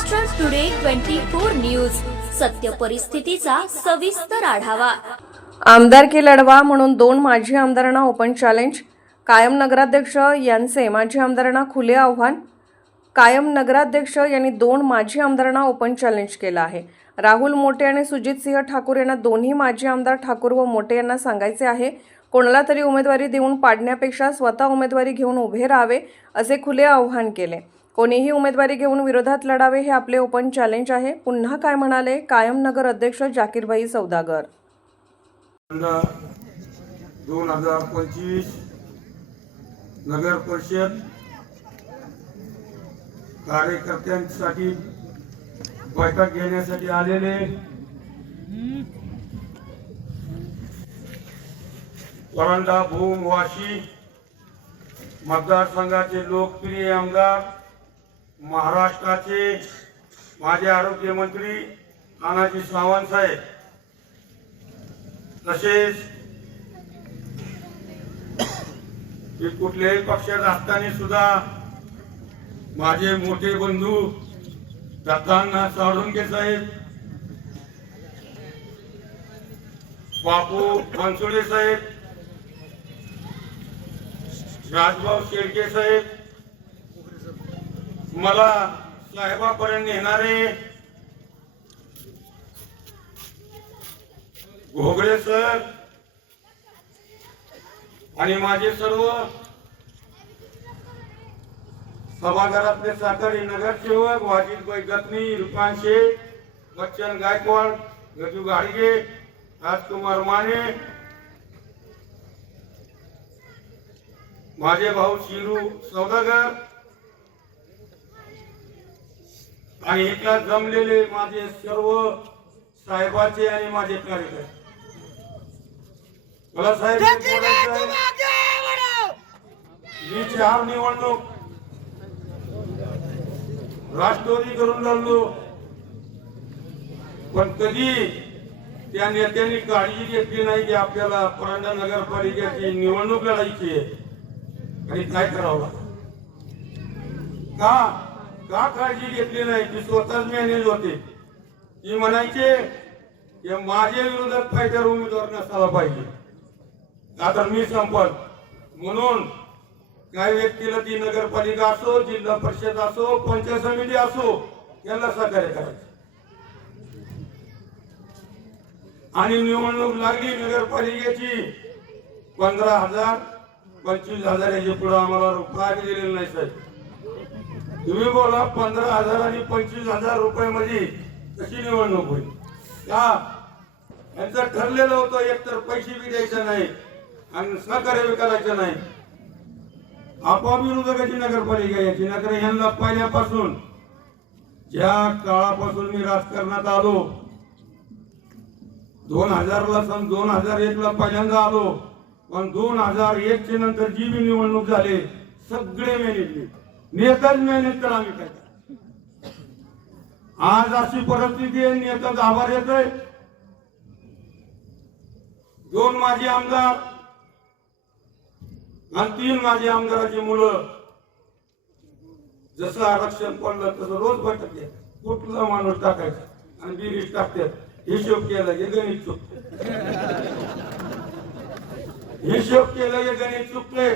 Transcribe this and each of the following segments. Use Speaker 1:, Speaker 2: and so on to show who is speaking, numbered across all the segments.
Speaker 1: Maharashtra today twenty four news सत्य परिस्थितीचा सविस्तर आढावा.
Speaker 2: आमदारकी लढवा म्हणून दोन माजी आमदारांना ओपन चॅलेंज कायम नगराध्यक्ष यांचे माजी आमदारांना खुले आव्हान. कायम नगराध्यक्ष यांनी दोन माजी आमदारांना ओपन चॅलेंज केलं आहे. राहुल मोटे आणि सुजित सिंह ठाकूर यांना दोन्ही माजी आमदार ठाकूर व मोटे यांना सांगायचे आहे. कोणाला तरी उमेदवारी देऊन पाडण्यापेक्षा स्वतः उमेदवारी घेऊन उभे राहावे असे खुले आव्हान केले. कोणीही उमेदवारी घेऊन विरोधात लढावे हे आपले ओपन चॅलेंज आहे. पुन्हा काय म्हणाले? कायम नगर अध्यक्ष जाकीरभाई सौदागर.
Speaker 3: दोन हजार पंचवीस नगर परिषद कार्यकर्त्यांसाठी बैठक घेण्यासाठी आलेले वरंडा भूम वाशी मतदारसंघाचे लोकप्रिय आमदार महाराष्ट्राचे माजी आरोग्यमंत्री नानाजी सावंत साहेब तसेच मी कुठल्याही पक्षात असताना सुद्धा माझे मोठे बंधू दत्तांना साळुंके साहेब. बापू बनसोडे साहेब राजभाऊ शेळके साहेब मला साहेबापर्यंत नेणारे घोगडे सर आणि माझे सर्व सभागृहातले सहकारी नगरसेवक वाजिदभाई गतनी इरफान शेख बच्चन गायकवाड गजू गाडगे राजकुमार माने माझे भाऊ शिरू सौदागर आणि इथला जमलेले माझे सर्व साहेबाचे आणि माझे कार्यकर्ते. मला साहेब. मी चार निवडणूक राष्ट्रवादी करून लढलो पण कधी त्या नेत्यांनी काळजी घेतली नाही की आपल्याला परांडा नगरपालिकेची निवडणूक लढायची आहे? आणि काय करावं. का? का काळजी घेतली नाही? ती स्वतःच मॅनेज होते. ती म्हणायचे की माझ्या विरोधात फायटर उमेदवार नसायला पाहिजे. आता मी संपत म्हणून काही व्यक्तीला ती नगरपालिका असो जिल्हा परिषद असो पंचायत समिती असो यांना सहकार्य करायचं. आणि निवडणूक लागली नगरपालिकेची पंधरा हजार पंचवीस हजार याच्यापुढे आम्हाला रुपया दिलेला नाही साहेब. तुम्ही बोला पंधरा हजार आणि पंचवीस हजार रुपये मध्ये कशी निवडणूक होईल? का? यांचं ठरलेलं होतं एकतर पैसे बी द्यायचे नाही आणि सहकार्य बी करायचं नाही. आपोआप विरोधकाची नगरपालिका याची नगर यांना पहिल्यापासून ज्या काळापासून मी राजकारणात आलो दोन हजारला सन दोन हजार एक ला पहिल्यांदा आलो पण दोन हजार एक च्या नंतर जी बी निवडणूक झाले सगळे मॅनेजमेंट नेताच मेहनत करा आम्ही काय आज अशी परिस्थिती आहे नेता आभार येतोय. दोन माजी आमदार आणि तीन माजी आमदाराची मुलं. जसं आरक्षण पडलं तसं रोज बैठक आहे कुठला माणूस टाकायचा? आणि बिरीज टाकतात हिशोब केला की गणित चुकते हिशोब केला की गणित चुकते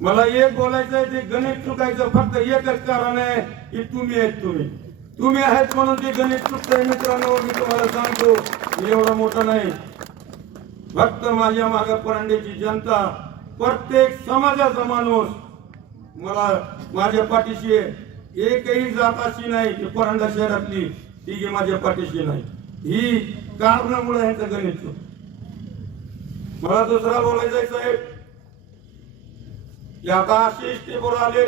Speaker 3: मला एक बोलायचंय ते गणित चुकायचं फक्त एकच कारण आहे की तुम्ही आहेत तुम्ही. तुम्ही आहेत म्हणून ते गणित चुकतंय मित्रांनो मी तुम्हाला सांगतो मी एवढा मोठा नाही. फक्त माझ्या माग परांड्याची जनता प्रत्येक समाजाचा माणूस. मला माझ्या पाठीशी आहे एकही जात अशी नाही की परांडा शहरातली ती की माझ्या पाठीशी नाही. ही कारणामुळे ह्याचं गणित चूक. मला दुसरा बोलायचं आहे साहेब. आता असे स्टेपवर आले.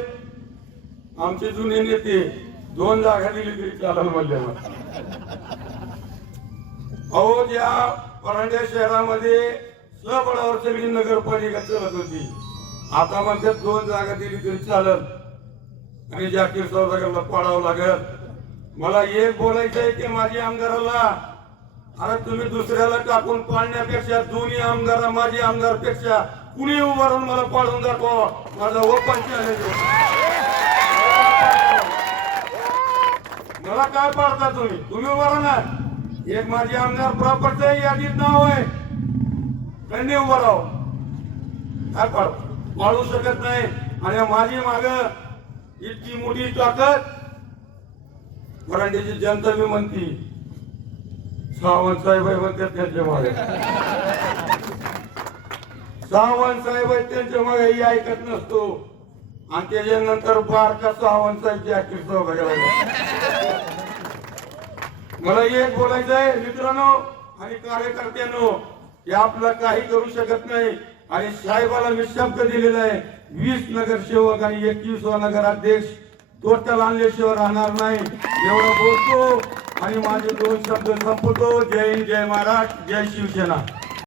Speaker 3: आमचे जुने नेते दोन जागा दिली तरी चालेल मल्ल्यावर अहो ज्या परांड्या शहरामध्ये स्वबळावर सगळी नगरपालिका चालत होती आता म्हणतात दोन जागा दिली तरी चालत आणि जाकीर सौदागरला पाडावं लागल. मला एक बोलायचं आहे की माझ्या आमदाराला अरे तुम्ही दुसऱ्याला टाकून पाडण्यापेक्षा दोन्ही आमदार माझी आमदारपेक्षा कुणी उभारून मला पाडून जातो माझा ओपन चॅलेंज मला काय पाडता तुम्ही? तुम्ही उभा ना एक माझी आमदार प्रॉपरचं यादीत नाव आहे. त्यांनी उभा राहू काय पाड? पाळू शकत नाही. आणि माझी माग इतकी मोठी ताकद. वरांडीची जनता मी म्हणती सावंत साहेब म्हणतात त्यांच्या मागे. सावंत साहेब त्यांच्या मग ही ऐकत नसतो. आणि त्याच्यानंतर बारका सावंत साहेबची ऍक्टिव्ह सहभागी मला एक बोलायचं आहे मित्रांनो आणि कार्यकर्त्यांनो हे आपलं काही करू शकत नाही. आणि साहेबाला मी शब्द दिलेला आहे वीस नगरसेवक आणि एकवीस नगराध्यक्ष टोटल आणल्याशिवाय राहणार नाही. एवढं बोलतो आणि माझे दोन शब्द संपवतो. जय हिंद जय महाराष्ट्र जय शिवसेना.